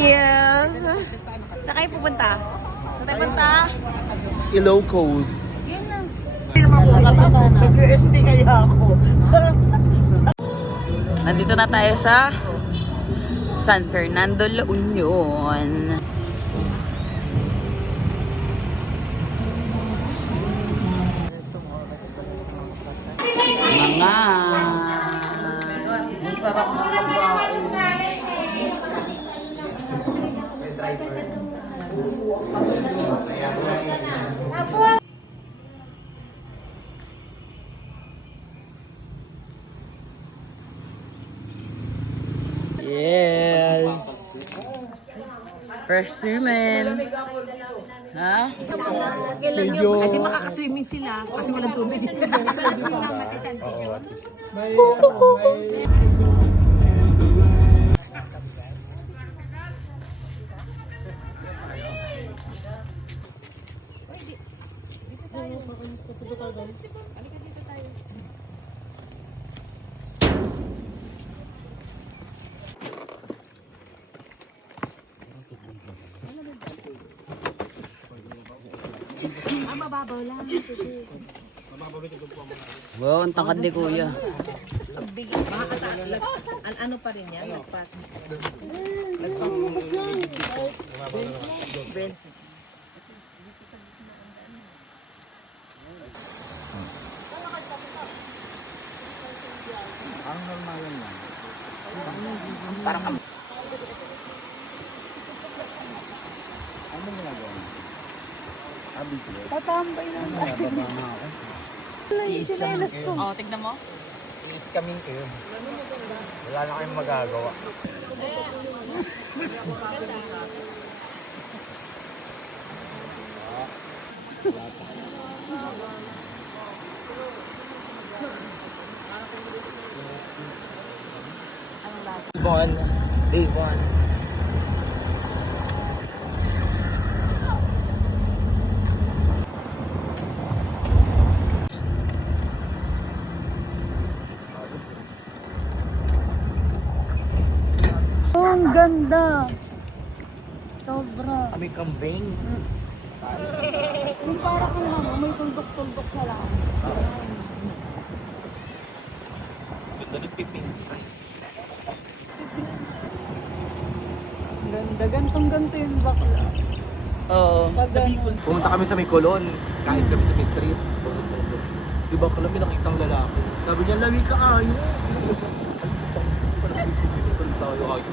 Yes. Saan kayo pupunta? Saan tayo punta? Ilocos. Nag-UST kaya ako. Nandito na tayo sa San Fernando, La Union. Mga Masarap na pagkain. yes. Fresh swimming. Ha? Ay, di makakaswimming sila kasi walang tubig. Wow, ang tangkad ni kuya. Ano pa rin yan? Nagpas. Oh, tignan mo. Is coming kayo. Wala na kayong magagawa. Day one. Ang ganda. Sobra. Kami kambing. Yung para kang may tuldok-tuldok sa lang. Ganda ng piping spice. Ganda. Gantong-ganto yung bakla. Oo. Pag ganun. Pumunta kami sa may kolon. Kain kami sa may street. Si Bakla may nakitang lalaki. Sabi niya, lawi ka ayo. Tayo ayo.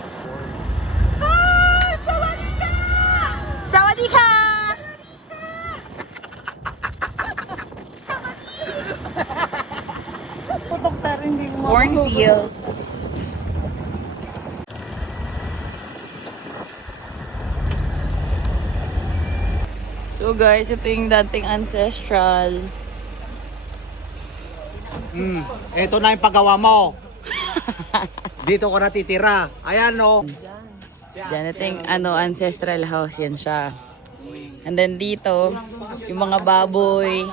Sawadika! Putok na rin hindi mo. Cornfield. So guys, ito yung dating ancestral. Ito na yung paggawa mo. Dito ko natitira. Ayan no. Diyan, ito yung ancestral house, yan siya. And then dito, yung mga baboy.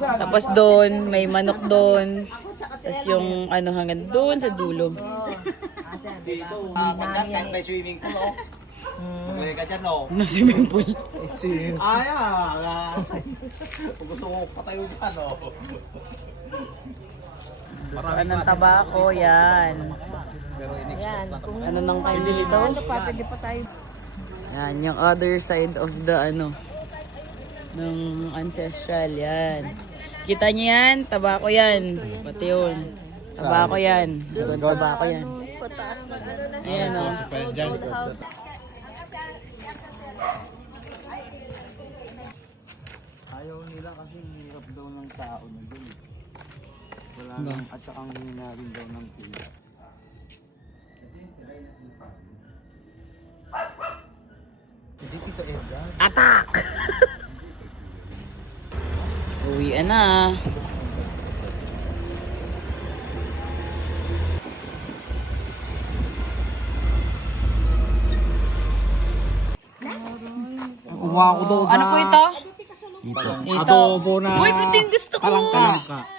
Tapos doon, may manok doon. Tapos yung hanggang doon sa dulo. Dito, kahit may swimming pool oh. Maglagay ka dyan oh. Na swimming pool. Kung gusto ko patayo dyan oh. Ano ng tabako, yan. Pero in-export na ito. Ano nang kayo dito? Pwede pa tayo. Yan, yung other side of the ng ancestral, yan. Kita niyo yan? Tabako yan. Pati yun. Tabako yan. Tabako yan. Ayan o. Ayaw nila kasi hirap daw ng tao na doon. Wala nang at saka ang hina rin daw ng pila. Hindi kita Edgar. Attack! Uwian na. Kuha ko daw Ano po ito? Ito. Ito. Adobo na. Uy, ito yung gusto ko. Kalangka.